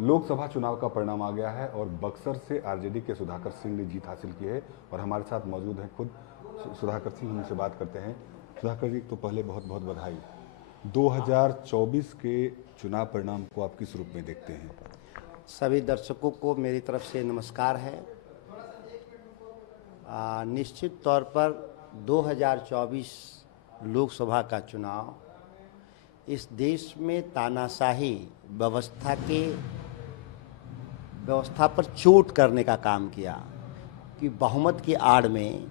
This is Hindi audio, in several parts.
लोकसभा चुनाव का परिणाम आ गया है और बक्सर से आरजेडी के सुधाकर सिंह ने जीत हासिल की है और हमारे साथ मौजूद हैं खुद सुधाकर सिंह। उनसे बात करते हैं। सुधाकर जी, तो पहले बहुत बहुत बधाई। 2024 के चुनाव परिणाम को आप किस रूप में देखते हैं? सभी दर्शकों को मेरी तरफ से नमस्कार है। निश्चित तौर पर 2024 लोकसभा का चुनाव इस देश में तानाशाही व्यवस्था पर चोट करने का काम किया कि बहुमत की आड़ में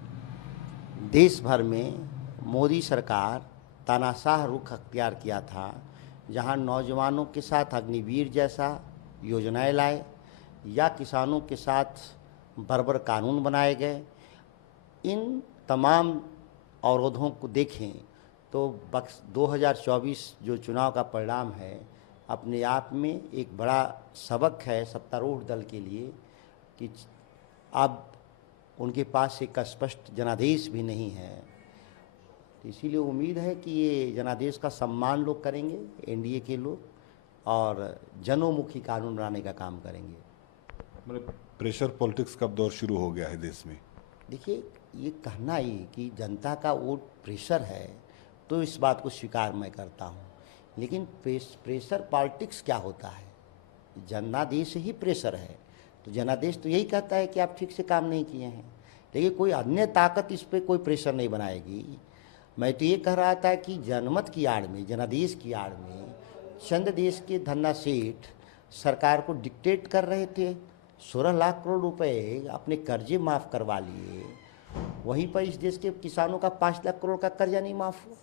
देश भर में मोदी सरकार तानाशाह रुख अख्तियार किया था, जहां नौजवानों के साथ अग्निवीर जैसा योजनाएं लाए या किसानों के साथ बर्बर कानून बनाए गए। इन तमाम अवरोधों को देखें तो 2024 जो चुनाव का परिणाम है अपने आप में एक बड़ा सबक है सत्तारूढ़ दल के लिए कि अब उनके पास एक स्पष्ट जनादेश भी नहीं है। तो इसीलिए उम्मीद है कि ये जनादेश का सम्मान लोग करेंगे, एनडीए के लोग, और जनोमुखी कानून बनाने का काम करेंगे। मतलब प्रेशर पॉलिटिक्स का दौर शुरू हो गया है देश में। देखिए, ये कहना ही कि जनता का वोट प्रेशर है तो इस बात को स्वीकार मैं करता हूँ, लेकिन प्रेशर पॉलिटिक्स क्या होता है? जनादेश ही प्रेशर है। तो जनादेश तो यही कहता है कि आप ठीक से काम नहीं किए हैं, लेकिन कोई अन्य ताकत इस पर कोई प्रेशर नहीं बनाएगी। मैं तो ये कह रहा था कि जनमत की आड़ में, जनादेश की आड़ में चंद देश के धन्ना सेठ सरकार को डिक्टेट कर रहे थे। 16 लाख करोड़ रुपए अपने कर्जे माफ़ करवा लिए, वहीं पर इस देश के किसानों का 5 लाख करोड़ का कर्जा नहीं माफ़ हुआ।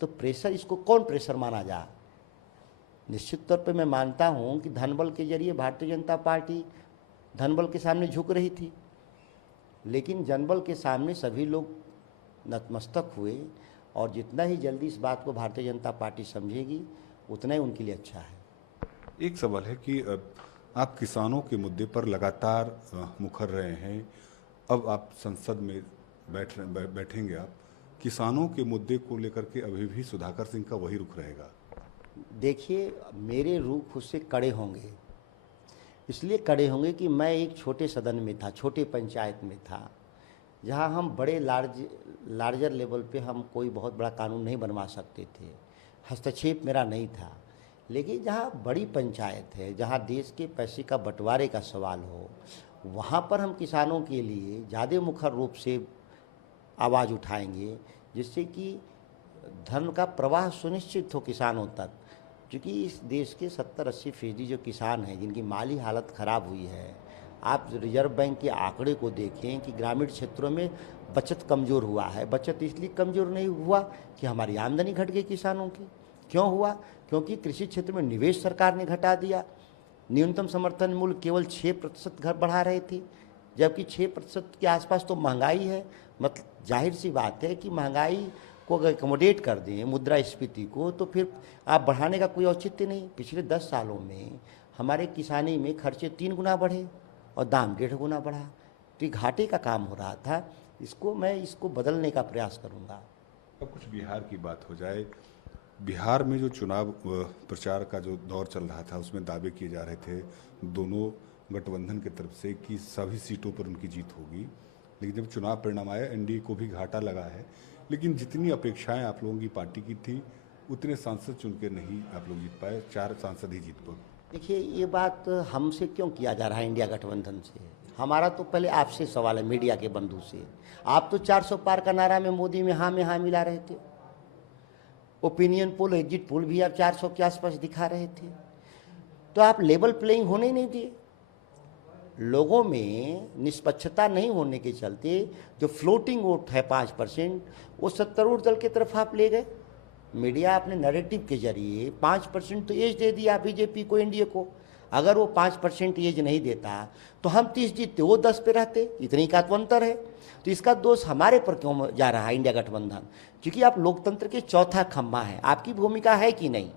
तो प्रेशर, इसको कौन प्रेशर माना जा? निश्चित तौर पे मैं मानता हूं कि धनबल के जरिए भारतीय जनता पार्टी धनबल के सामने झुक रही थी, लेकिन जनबल के सामने सभी लोग नतमस्तक हुए और जितना ही जल्दी इस बात को भारतीय जनता पार्टी समझेगी उतना ही उनके लिए अच्छा है। एक सवाल है कि आप किसानों के मुद्दे पर लगातार मुखर रहे हैं, अब आप संसद में बैठेंगे। आप किसानों के मुद्दे को लेकर के अभी भी सुधाकर सिंह का वही रुख रहेगा? देखिए, मेरे रुख उससे कड़े होंगे। इसलिए कड़े होंगे कि मैं एक छोटे सदन में था, छोटे पंचायत में था, जहां हम बड़े लार्जर लेवल पे हम कोई बहुत बड़ा कानून नहीं बनवा सकते थे, हस्तक्षेप मेरा नहीं था। लेकिन जहां बड़ी पंचायत है, जहां देश के पैसे का बंटवारे का सवाल हो, वहां पर हम किसानों के लिए ज़्यादा मुखर रूप से आवाज़ उठाएंगे, जिससे कि धन का प्रवाह सुनिश्चित हो किसानों तक। क्योंकि इस देश के 70-80% जो किसान हैं जिनकी माली हालत ख़राब हुई है, आप रिजर्व बैंक के आंकड़े को देखें कि ग्रामीण क्षेत्रों में बचत कमज़ोर हुआ है। बचत इसलिए कमज़ोर नहीं हुआ कि हमारी आमदनी घट गई किसानों की। क्यों हुआ? क्योंकि कृषि क्षेत्र में निवेश सरकार ने घटा दिया। न्यूनतम समर्थन मूल्य केवल 6% घर बढ़ा रहे थे, जबकि 6% के आसपास तो महंगाई है। मतलब जाहिर सी बात है कि महंगाई को अगर एकोमोडेट कर दें, मुद्रास्फीति को, तो फिर आप बढ़ाने का कोई औचित्य नहीं। पिछले 10 सालों में हमारे किसानी में खर्चे 3 गुना बढ़े और दाम 1.5 गुना बढ़ा। तो ये घाटे का काम हो रहा था। इसको बदलने का प्रयास करूँगा। अब कुछ बिहार की बात हो जाए। बिहार में जो चुनाव प्रचार का जो दौर चल रहा था, उसमें दावे किए जा रहे थे दोनों गठबंधन की तरफ से कि सभी सीटों पर उनकी जीत होगी, लेकिन जब चुनाव परिणाम आया एनडीए को भी घाटा लगा है। लेकिन जितनी अपेक्षाएं आप लोगों की पार्टी की थी, उतने सांसद चुन के नहीं आप लोग जीत पाए। 4 सांसद ही जीत पाए। देखिए, ये बात हमसे क्यों किया जा रहा है इंडिया गठबंधन से? हमारा तो पहले आपसे सवाल है, मीडिया के बंधु से। आप तो 400 पार का नारा में मोदी में हाँ मिला रहे थे। ओपिनियन पोल, एग्जिट पोल भी आप 400 के आसपास दिखा रहे थे। तो आप लेवल प्लेइंग होने नहीं दिए। लोगों में निष्पक्षता नहीं होने के चलते जो फ्लोटिंग वोट है 5%, वो सत्तारूढ़ दल की तरफ आप ले गए। मीडिया अपने नैरेटिव के जरिए 5% तो एज दे दिया बीजेपी को, एनडीए को। अगर वो 5% एज नहीं देता तो हम 30 जीतते, वो 10 पे रहते। इतनी का तो अंतर है। तो इसका दोष हमारे पर क्यों जा रहा है इंडिया गठबंधन? क्योंकि आप लोकतंत्र के चौथा खम्भा है। आपकी भूमिका है कि नहीं?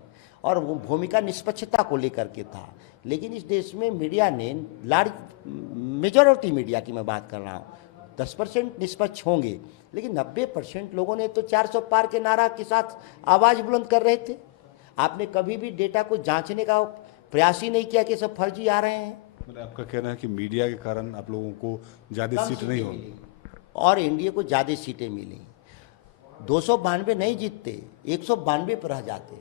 और वो भूमिका निष्पक्षता को लेकर के था। लेकिन इस देश में मीडिया ने, लार्ज मेजॉरिटी मीडिया की मैं बात कर रहा हूँ, 10% निष्पक्ष होंगे, लेकिन 90% लोगों ने तो 400 पार के नारा के साथ आवाज़ बुलंद कर रहे थे। आपने कभी भी डेटा को जांचने का प्रयास ही नहीं किया कि सब फर्जी आ रहे हैं। मतलब आपका कहना है कि मीडिया के कारण आप लोगों को ज़्यादा कम सीट नहीं सीटें होगी। मिली और एनडीए को ज़्यादा सीटें मिली। 292 नहीं जीतते, 192 पर रह जाते।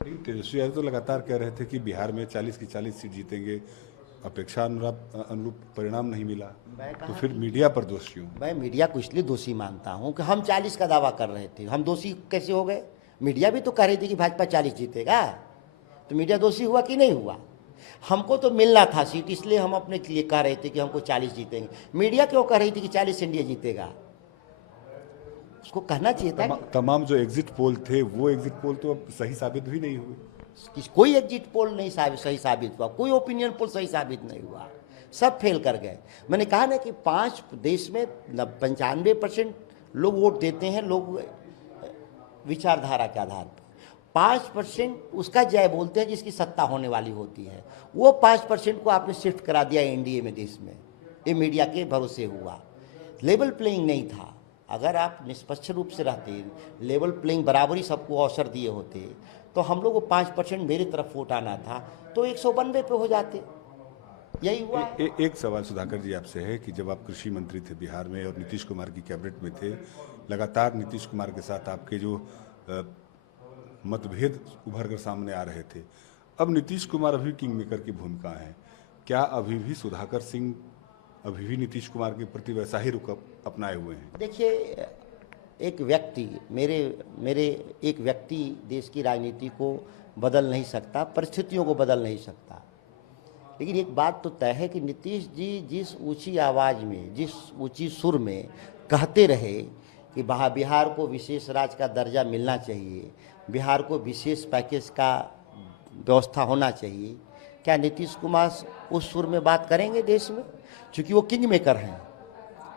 लेकिन तेजस्वी यादव तो लगातार कह रहे थे कि बिहार में 40 की 40 सीट जीतेंगे, अपेक्षा अनुरूप परिणाम नहीं मिला, तो फिर मीडिया पर दोष क्यों? मैं मीडिया को इसलिए दोषी मानता हूं कि हम 40 का दावा कर रहे थे, हम दोषी कैसे हो गए? मीडिया भी तो कह रही थी कि भाजपा 40 जीतेगा, तो मीडिया दोषी हुआ कि नहीं हुआ? हमको तो मिलना था सीट, इसलिए हम अपने लिए कह रहे थे कि हमको 40 जीतेंगे। मीडिया क्यों कह रही थी कि 40 एनडीए जीतेगा? उसको कहना चाहिए था तमाम जो एग्जिट पोल थे वो एग्जिट पोल तो अब सही साबित भी नहीं हुए। कि कोई एग्जिट पोल नहीं सही साबित हुआ, कोई ओपिनियन पोल सही साबित नहीं हुआ, सब फेल कर गए। मैंने कहा ना कि 5 देश में 95% लोग वोट देते हैं, लोग विचारधारा के आधार पर। 5% उसका जय बोलते हैं जिसकी सत्ता होने वाली होती है। वो 5% को आपने शिफ्ट करा दिया एनडीए में, देश में। ये मीडिया के भरोसे हुआ। लेवल प्लेइंग नहीं था। अगर आप निष्पक्ष रूप से रहते, लेवल प्लेइंग बराबरी सबको अवसर दिए होते, तो हम लोग को 5% मेरी तरफ वोट आना था तो 192 पे हो जाते। यही हुआ। एक सवाल सुधाकर जी आपसे है कि जब आप कृषि मंत्री थे बिहार में और नीतीश कुमार की कैबिनेट में थे, लगातार नीतीश कुमार के साथ आपके जो मतभेद उभर कर सामने आ रहे थे। अब नीतीश कुमार अभी किंग मेकर की भूमिका है, क्या अभी भी सुधाकर सिंह अभी भी नीतीश कुमार के प्रति वैसा ही रुख अपनाए हुए हैं? देखिए, एक व्यक्ति मेरे एक व्यक्ति देश की राजनीति को बदल नहीं सकता, परिस्थितियों को बदल नहीं सकता। लेकिन एक बात तो तय है कि नीतीश जी जिस ऊंची आवाज़ में, जिस ऊंची सुर में कहते रहे कि बिहार को विशेष राज्य का दर्जा मिलना चाहिए, बिहार को विशेष पैकेज का व्यवस्था होना चाहिए, क्या नीतीश कुमार उस सुर में बात करेंगे देश में? क्योंकि वो किंग मेकर हैं,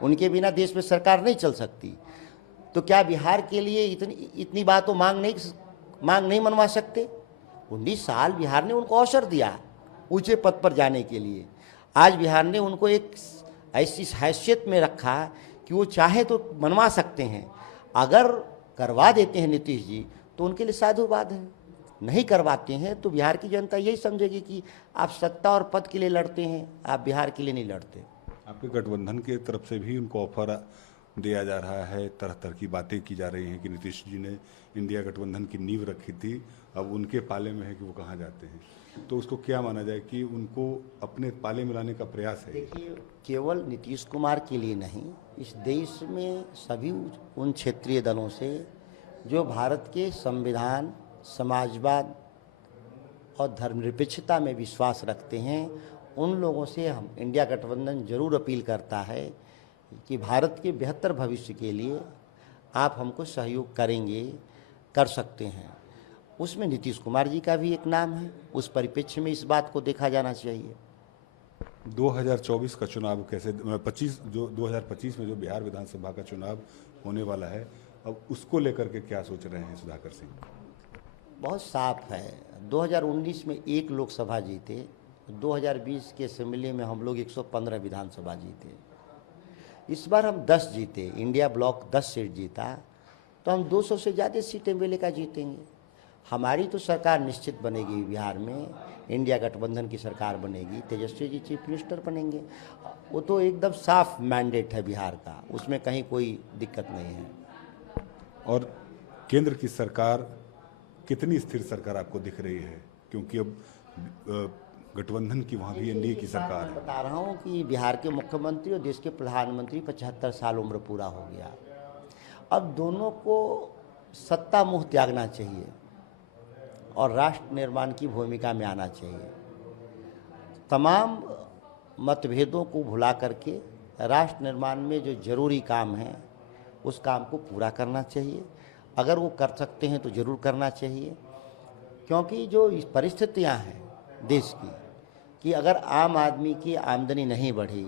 उनके बिना देश में सरकार नहीं चल सकती। तो क्या बिहार के लिए इतनी बात वो मांग नहीं मनवा सकते? 19 साल बिहार ने उनको अवसर दिया ऊंचे पद पर जाने के लिए। आज बिहार ने उनको एक ऐसी हैसियत में रखा कि वो चाहे तो मनवा सकते हैं। अगर करवा देते हैं नीतीश जी तो उनके लिए साधुवाद है, नहीं करवाते हैं तो बिहार की जनता यही समझेगी कि आप सत्ता और पद के लिए लड़ते हैं, आप बिहार के लिए नहीं लड़ते। आपके गठबंधन की तरफ से भी उनको ऑफर दिया जा रहा है, तरह तरह की बातें की जा रही हैं कि नीतीश जी ने इंडिया गठबंधन की नींव रखी थी, अब उनके पाले में है कि वो कहाँ जाते हैं, तो उसको क्या माना जाए कि उनको अपने पाले में लाने का प्रयास है? देखिए, केवल नीतीश कुमार के लिए नहीं, इस देश में सभी उन क्षेत्रीय दलों से जो भारत के संविधान, समाजवाद और धर्मनिरपेक्षता में विश्वास रखते हैं, उन लोगों से हम इंडिया गठबंधन जरूर अपील करता है कि भारत के बेहतर भविष्य के लिए आप हमको सहयोग करेंगे, कर सकते हैं। उसमें नीतीश कुमार जी का भी एक नाम है। उस परिप्रेक्ष्य में इस बात को देखा जाना चाहिए। 2024 का चुनाव कैसे 2025 में जो बिहार विधानसभा का चुनाव होने वाला है, अब उसको लेकर के क्या सोच रहे हैं सुधाकर सिंह? बहुत साफ है। 2019 में 1 लोकसभा जीते, 2020 के असेंबली में हम लोग 115 विधानसभा जीते। इस बार हम 10 जीते, इंडिया ब्लॉक 10 सीट जीता, तो हम 200 से ज़्यादा सीटें मिले का जीतेंगे। हमारी तो सरकार निश्चित बनेगी बिहार में, इंडिया गठबंधन की सरकार बनेगी, तेजस्वी जी चीफ मिनिस्टर बनेंगे। वो तो एकदम साफ मैंडेट है बिहार का, उसमें कहीं कोई दिक्कत नहीं है। और केंद्र की सरकार कितनी स्थिर सरकार आपको दिख रही है, क्योंकि अब गठबंधन की वहाँ भी एनडीए की सरकार है? बता रहा हूँ कि बिहार के मुख्यमंत्री और देश के प्रधानमंत्री 75 साल उम्र पूरा हो गया। अब दोनों को सत्ता मुँह त्यागना चाहिए और राष्ट्र निर्माण की भूमिका में आना चाहिए। तमाम मतभेदों को भुला करके राष्ट्र निर्माण में जो जरूरी काम है उस काम को पूरा करना चाहिए। अगर वो कर सकते हैं तो ज़रूर करना चाहिए, क्योंकि जो परिस्थितियां हैं देश की कि अगर आम आदमी की आमदनी नहीं बढ़ी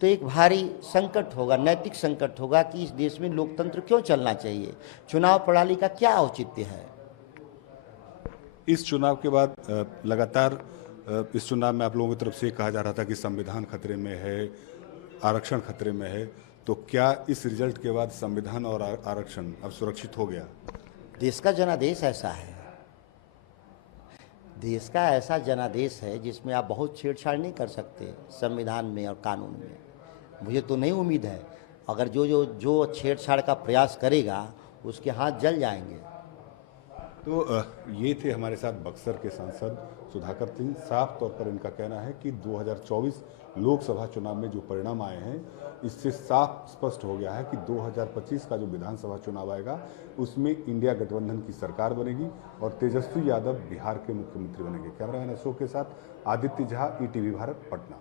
तो एक भारी संकट होगा, नैतिक संकट होगा कि इस देश में लोकतंत्र क्यों चलना चाहिए, चुनाव प्रणाली का क्या औचित्य है। इस चुनाव के बाद लगातार इस चुनाव में आप लोगों की तरफ से कहा जा रहा था कि संविधान खतरे में है, आरक्षण खतरे में है, तो क्या इस रिजल्ट के बाद संविधान और आरक्षण अब सुरक्षित हो गया? देश का जनादेश ऐसा है देश का ऐसा जनादेश है जिसमें आप बहुत छेड़छाड़ नहीं कर सकते संविधान में और कानून में। मुझे तो नहीं उम्मीद है, अगर जो छेड़छाड़ का प्रयास करेगा उसके हाथ जल जाएंगे। तो ये थे हमारे साथ बक्सर के सांसद सुधाकर सिंह। साफ तौर पर इनका कहना है कि 2024 लोकसभा चुनाव में जो परिणाम आए हैं, इससे साफ स्पष्ट हो गया है कि 2025 का जो विधानसभा चुनाव आएगा उसमें इंडिया गठबंधन की सरकार बनेगी और तेजस्वी यादव बिहार के मुख्यमंत्री बनेंगे। कैमरामैन अशोक के साथ आदित्य झा, ईटीवी भारत, पटना।